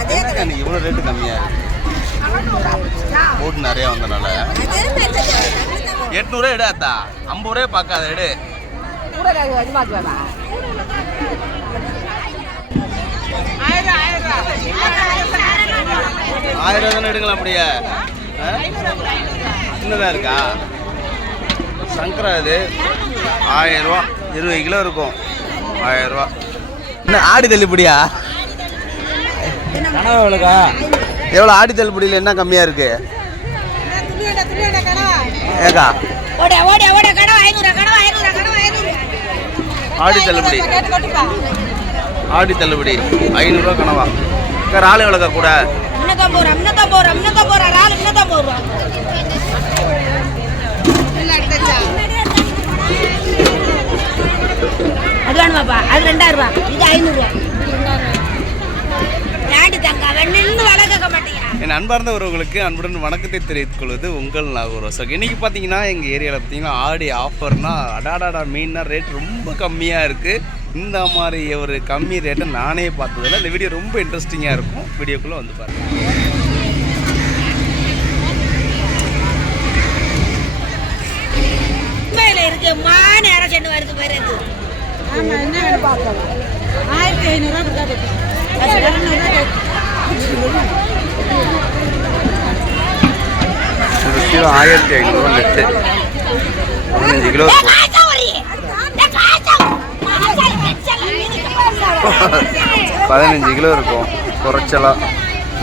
இன்னைக்கு இவ்வளோ ரேட்டு கம்மியாக இருக்கு? போட்டு நிறையா வந்தனால. எட்நூறுவா எடு அத்தா. ஐம்பது ரூபாய் பார்க்காத எடு. ஆயிரம் தானே எடுக்கலாம் அப்படியே. ஆ? சின்னதா இருக்கா? சங்கரா இது. ஆயிரம் ரூபா இருபது கிலோ இருக்கும். ஆயிரம் ரூபா என்ன ஆடி தள்ளுபடியா எவ்வளோ ஆடி தள்ளுபடியில் என்ன கம்மியாக இருக்கு? ஏக்கா. ஆடி தள்ளுபடி ஆடி தள்ளுபடி ஐநூறுரூவா கனவா. அக்கா ராலு எவ்வளோக்கா கூட? அது வேணுமாப்பா? அது ரெண்டாயிரம் ரூபாய் இது ஐநூறு நாட்டு தங்கா வெண்ணு விலை கேட்க மாட்டீங்க என் அன்பார்ந்த உறவுகளுக்கு அன்புடன் வணக்கத்தை தெரிவித்துக் கொள்வது உங்கள் நாகூர் ஸோ இன்றைக்கி பார்த்தீங்கன்னா எங்கள் ஏரியாவில் பார்த்தீங்கன்னா ஆடி ஆஃபர்னா அடாடாடா மீன்னா ரேட் ரொம்ப கம்மியாக இருக்குது இந்த மாதிரி ஒரு கம்மி ரேட்டை நானே பார்த்ததில்ல. இந்த வீடியோ ரொம்ப இன்ட்ரெஸ்டிங்காக இருக்கும். வீடியோக்குள்ளே வந்து பாருங்கள் உண்மையில இருக்கு மான யாரும் சென்று வருது பேர் இது ஆயிரத்தி ஐநூறுரூவா கொடுத்தா ஒரு கிலோ ஆயிரத்தி ஐநூறுவா நெட்டு பதினஞ்சு கிலோ இருக்கும். பதினஞ்சு கிலோ இருக்கும். குறைச்சலா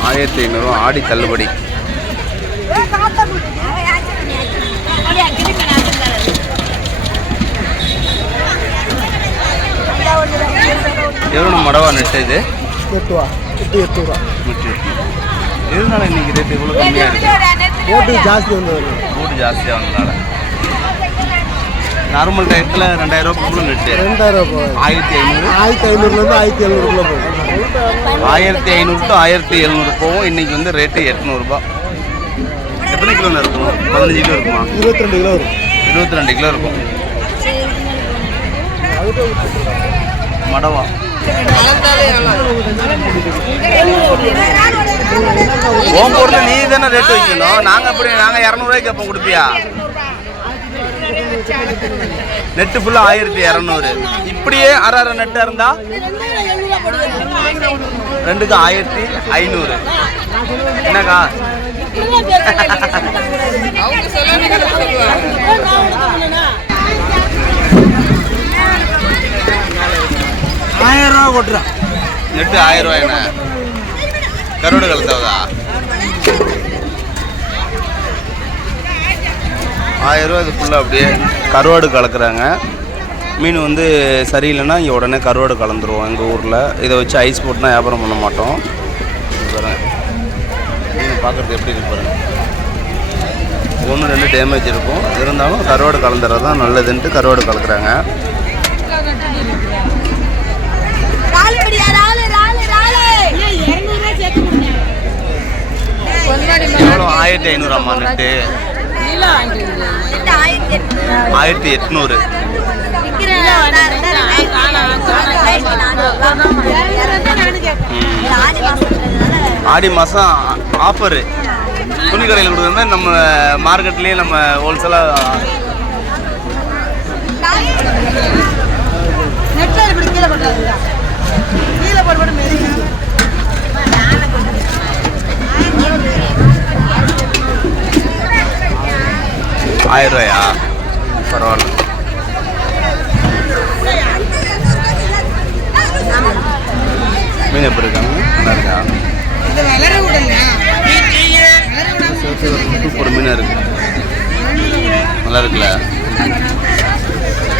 ஆயிரத்தி ஐநூறுரூவா ஆடி தள்ளுபடி. எவ்வளோ மடவா நெட்டு இது? எட்டுவா எட்டு எட்டு ரூபா. எதனால இன்னைக்கு ரேட் இவ்வளோ கம்மியாக இருக்கு? ஓட்டு ஜாஸ்தி வந்து வரும் ரூட் ஜாஸ்தியாக வந்தனால நார்மல் டயத்தில் ரெண்டாயிரம் ரூபா கூட நெட்டு ரெண்டாயிரம் ரூபா ஆயிரத்தி ஐநூறு. ஆயிரத்தி ஐநூறுலேருந்து ஆயிரத்தி எழுநூறுக்குள்ள போகும் ஆயிரத்தி ஐநூறு டு ஆயிரத்தி எழுநூறு போகும். இன்னைக்கு வந்து ரேட்டு எட்நூறுபா எத்தனை கிலோ இருக்கும் பதினஞ்சு கிலோ இருக்குமா? இருபத்தி ரெண்டு கிலோ வரும். இருபத்தி ரெண்டு கிலோ இருக்கும். மடவா. உன் பொருள் நீ தானே ரேட் வைக்கணும். நாங்கள் அப்படி நாங்கள் இரநூறுவாய்க்கு அப்போ கொடுப்பியா? நெட்டு ஃபுல்லாக ஆயிரத்தி இரநூறு. இப்படியே அரை அரை நெட்டாக இருந்தா? ரெண்டுக்கு ஆயிரத்தி ஐநூறு. என்னக்கா? ஆயிரம் ரூபா கொட்டுறேன் நெட்டு ஆயிரம் ரூபாய் என்ன? கருவாடு கலத்தாவதா ஆயிரம் ரூபா இது ஃபுல்லாக அப்படியே கருவாடு கலக்குறாங்க. மீன் வந்து சரியில்லைன்னா இங்கே உடனே கருவாடு கலந்துருவோம் எங்கள் ஊரில். இதை வச்சு ஐஸ் போட்டுனா வியாபாரம் பண்ண மாட்டோம். மீன் பார்க்குறது எப்படி இருக்கு ஒன்று ரெண்டு டேமேஜ் இருக்கும். இருந்தாலும் கருவாடு கலந்துறது தான் நல்லதுன்ட்டு கருவாடு கலக்குறாங்க ராலு பிடியா ராலு ராலு ராலு இரநூறுவா சேர்த்து கொடுங்க எவ்வளோ ஆயிரத்தி ஐநூறாம்மா நெட்டு ஆயிரத்தி எட்நூறு. ஆடி மாதம் ஆஃபரு துணி கடையில் கொடுக்குற மாதிரி நம்ம மார்க்கெட்லேயே நம்ம ஹோல்சேலாக ஆயிரம் ரூபாயா? பரவாயில்ல. மீன் எப்படி இருக்காங்க? நல்லா இருக்கா? சூப்பர் மீனாக இருக்கு. நல்லா இருக்குல்ல?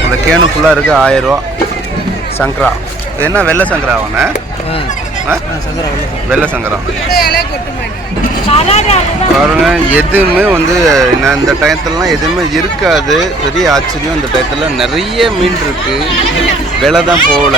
அந்த கேனு ஃபுல்லாக இருக்குது ஆயிரம் ரூபா. சங்கரா. இது என்ன வெள்ளை சங்கரா வெள்ளை வெள்ளை சங்கரா. பாருங்க எதுவுமே வந்து நான் இந்த டயத்துலலாம் எதுவுமே இருக்காது. பெரிய ஆச்சரியம் இந்த டயத்தில். நிறைய மீன் இருக்கு. விலை தான் போகல.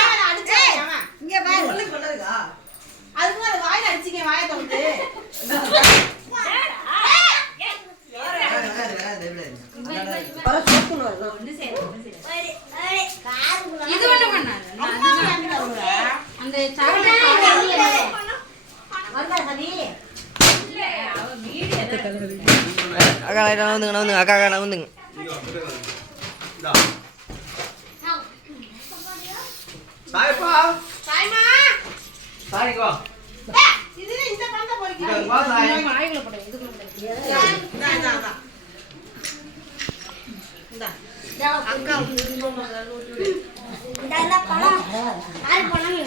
ஆறு பழம்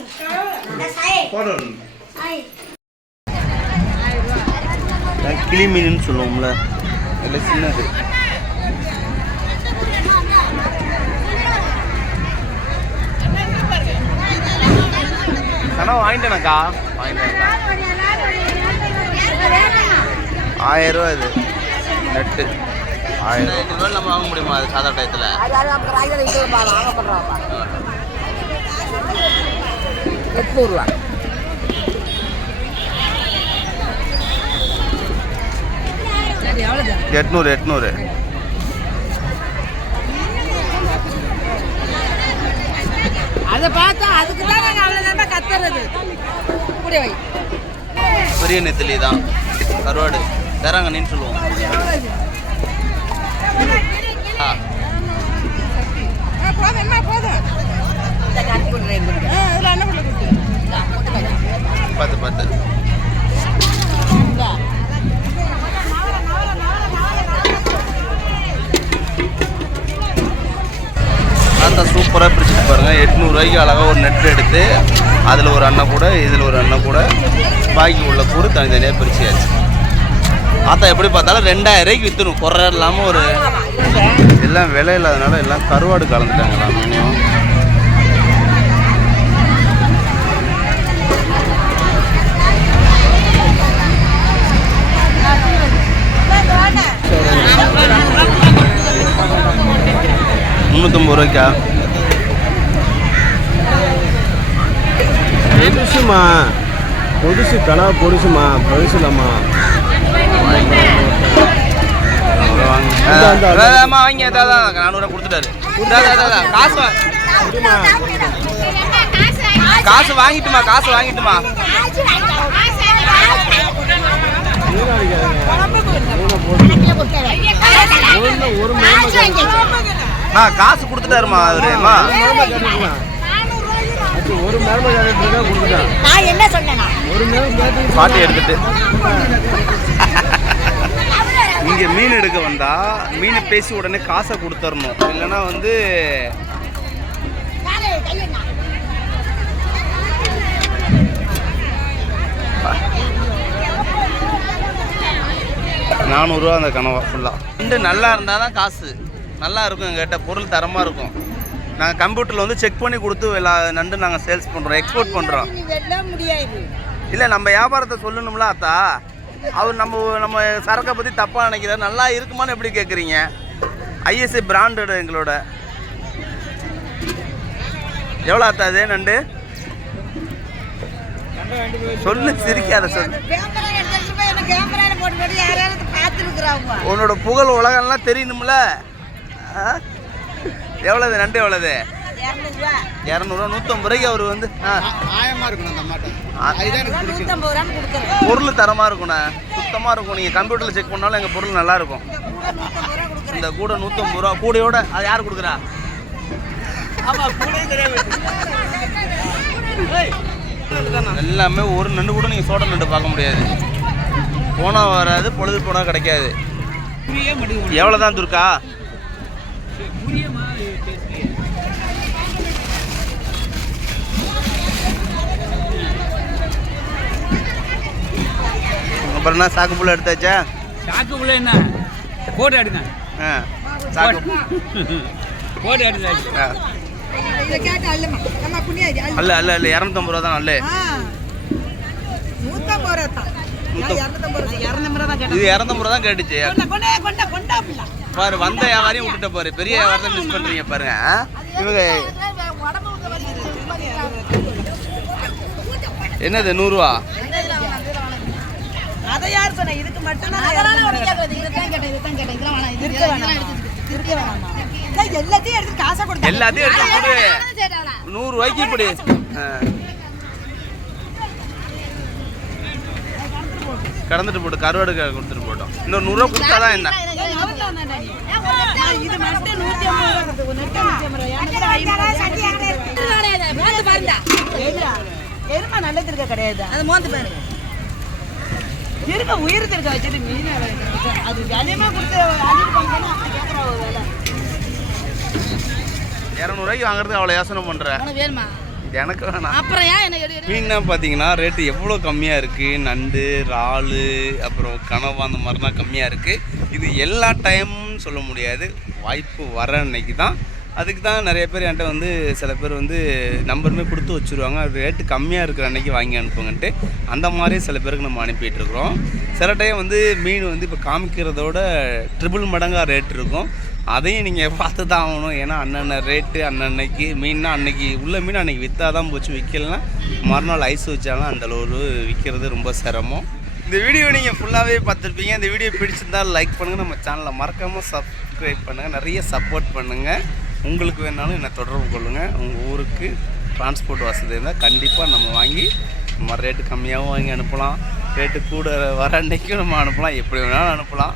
இந்த சாய் போடணும் சாய் கிளி மீன் சொல்லுவோம்ல இல்லை சின்னது. கனவு வாங்கிட்டேனக்கா? வாங்கிட்டேனக்கா. ஆயிரம் ரூபா இது. நெட்டு. ஆயிரம். ரூபா நம்ம வாங்க முடியுமா? அது சாதா டயத்தில். எட்நூறுவா. எட்நூறு எட்நூறு. அதை பார்த்தா அதுக்கு தான் நாங்கள் அவ்வளோ கத்துறது. இப்படி வை. பெரிய நெத்திலி தான். கருவாடு. தேராங்கண்ணின்னு சொல்லுவோம். ஆ. ஆ, போதும் என்ன போதும் பத்து பத்து தாத்தா சூப்பராக பிடிச்சிட்டு பாருங்க. எட்நூறுவாய்க்கு அழகாக ஒரு நெட் எடுத்து அதில் ஒரு அண்ணன் கூட இதில் ஒரு அண்ணன் கூட பாக்கி உள்ள கூறு தனித்தனியாக பிரிச்சியாச்சு ஆத்தா எப்படி பார்த்தாலும் ரெண்டாயிரம் ரூபாய்க்கு விற்றுணும் குறை இல்லாமல் ஒரு எல்லாம் விலை இல்லாதனால எல்லாம் கருவாடு கலந்துட்டாங்களா மினிமம் முந்நூற்றம்பது ரூபாய்க்கா? பொடுசுமா பொடுசு கனவு பொடுசுமா பொடுசுலம்மா அவ்வளோ வாங்க அதான் நானூறுவா கொடுத்துட்டாரு. காசு காசு வாங்கிட்டுமா காசு வாங்கிட்டுமா? ஆ காசு கொடுத்துட்டாருமா அவருமா ஒரு நான் என்ன சொன்னேனா? பாட்டி எடுத்துட்டு. இங்க மீன் எடுக்க வந்தா மீனை பேசி உடனே காசை கொடுத்துடணும் இல்லைன்னா வந்து நானூறுரூவா அந்த கனவா ஃபுல்லாக ரெண்டு நல்லா இருந்தால் தான் காசு. நல்லா இருக்கும் எங்ககிட்ட பொருள் தரமாக இருக்கும். நாங்கள் கம்ப்யூட்டரில் வந்து செக் பண்ணி கொடுத்து எல்லா நண்டு நாங்கள் சேல்ஸ் பண்ணுறோம் எக்ஸ்போர்ட் பண்ணுறோம் இல்லை நம்ம வியாபாரத்தை சொல்லணும்ல அத்தா. அவர் நம்ம நம்ம சரக்கை பற்றி தப்பாக நினைக்கிறார். நல்லா இருக்குமான்னு எப்படி கேட்குறீங்க ஐஎஸ்ஐ பிராண்டட் எங்களோட. எவ்வளோ அத்தா அது நண்டு? சொல்லு சிரிக்காத சொல்லு. உன்னோட புகழ் உலகம்லாம் தெரியணும்ல? எவ்வளவு? நண்டு எவ்வளவு? இரநூறுவா. நூற்றம்பது ரூபாய்க்கு அவர் வந்து பொருள் தரமாக இருக்குண்ணே சுத்தமாக இருக்கும். நீங்கள் கம்ப்யூட்டரில் செக் பண்ணாலும் எங்கள் பொருள் நல்லா இருக்கும். இந்த கூடை நூற்றம்பது ரூபா கூடையோட அது யார் கொடுக்குறா? எல்லாமே ஒரு நண்டு கூட நீங்கள் சோட நண்டு பார்க்க முடியாது. போனால் வராது பொழுது போனால் கிடைக்காது. எவ்வளோ தான் துர்க்கா அப்புறம் என்ன சாக்கு புள்ள எடுத்தாச்சா சாக்கு உள்ள என்ன? போட்டோ எடுங்க. ஆ சாக்கு. ஆ. நம்ம புண்ணியாதி அல்ல அல்ல அல்ல. இரநூத்தம்பது ரூபா தான் அல்ல நூற்றம்பது ரூபா தான் இரநூத்தம்பது ரூபா தான் கேட்டுச்சு. பாரு வந்த வியாபாரியும் விட்டுட்ட பாரு. பெரிய வியாபாரத்தை மிஸ் பண்றீங்க பாருங்க? இவங்க என்னது நூறுரூவா அதை யார் சொன்னா? இதுக்கு நான் எல்லாத்தையும் எடுத்து காசை கொடுத்தேன் எல்லாத்தையும் எடுத்து கொடு நூறு ரூபாய்க்கு இப்படி. கடந்துட்டு போட்டு கருவாடு கொடுத்துட்டு போட்டோம். இன்னொரு நூறுரூவா என்ன ஐம்பது ரூபா எனக்கு ஐநூறு எருமை. நல்லது இருக்க கிடையாது? அது மோந்து பாரு. இருக்க உயிர் இருக்க வச்சுட்டு மீன் அது அதிகமாக கொடுத்து இரநூறுவாய்க்கு வாங்குறதுக்கு அவ்வளோ யோசனை உனக்கு வேணுமா? எனக்கு வேணாம். அப்புறம் ஏன் என்ன மீன்னா பார்த்தீங்கன்னா ரேட்டு எவ்வளோ கம்மியாக இருக்குது நண்டு இறால் அப்புறம் கனவா அந்த மாதிரிலாம் கம்மியாக இருக்குது இது எல்லா டைமும் சொல்ல முடியாது. வாய்ப்பு வர அன்னைக்கு தான். அதுக்கு தான் நிறைய பேர் என்கிட்ட வந்து சில பேர் வந்து நம்பருமே கொடுத்து வச்சுருவாங்க. அது ரேட்டு கம்மியாக இருக்கிற அன்னைக்கு வாங்கி அனுப்புங்கன்ட்டு. அந்த மாதிரி சில பேருக்கு நம்ம அனுப்பிட்டு இருக்கிறோம். சில டைம் வந்து மீன் வந்து இப்போ காமிக்கிறதோட ட்ரிபிள் மடங்காக ரேட் இருக்கும். அதையும் நீங்கள் பார்த்து தான் ஆகணும். ஏன்னா அன்னன்ன ரேட்டு அன்னன்னைக்கு மீன்னா அன்னைக்கு உள்ள மீன் அன்னைக்கு விற்றா தான் போச்சு விற்கலன்னா மறுநாள் ஐஸ் வச்சாலும் அந்த அளவு விற்கிறது ரொம்ப சிரமம். இந்த வீடியோ நீங்கள் ஃபுல்லாகவே பார்த்துருப்பீங்க. இந்த வீடியோ பிடிச்சிருந்தால் லைக் பண்ணுங்கள் நம்ம சேனலை மறக்காமல் சப்ஸ்கிரைப் பண்ணுங்கள் நிறைய சப்போர்ட் பண்ணுங்கள் உங்களுக்கு வேணாலும் என்னை தொடர்பு கொள்ளுங்கள் உங்கள் ஊருக்கு டிரான்ஸ்போர்ட் வசதி இருந்தால் கண்டிப்பாக நம்ம வாங்கி நம்ம ரேட்டு கம்மியாகவும் வாங்கி அனுப்பலாம். ரேட்டு கூட வர அன்னைக்கும் நம்ம அனுப்பலாம். எப்படி வேணாலும் அனுப்பலாம்.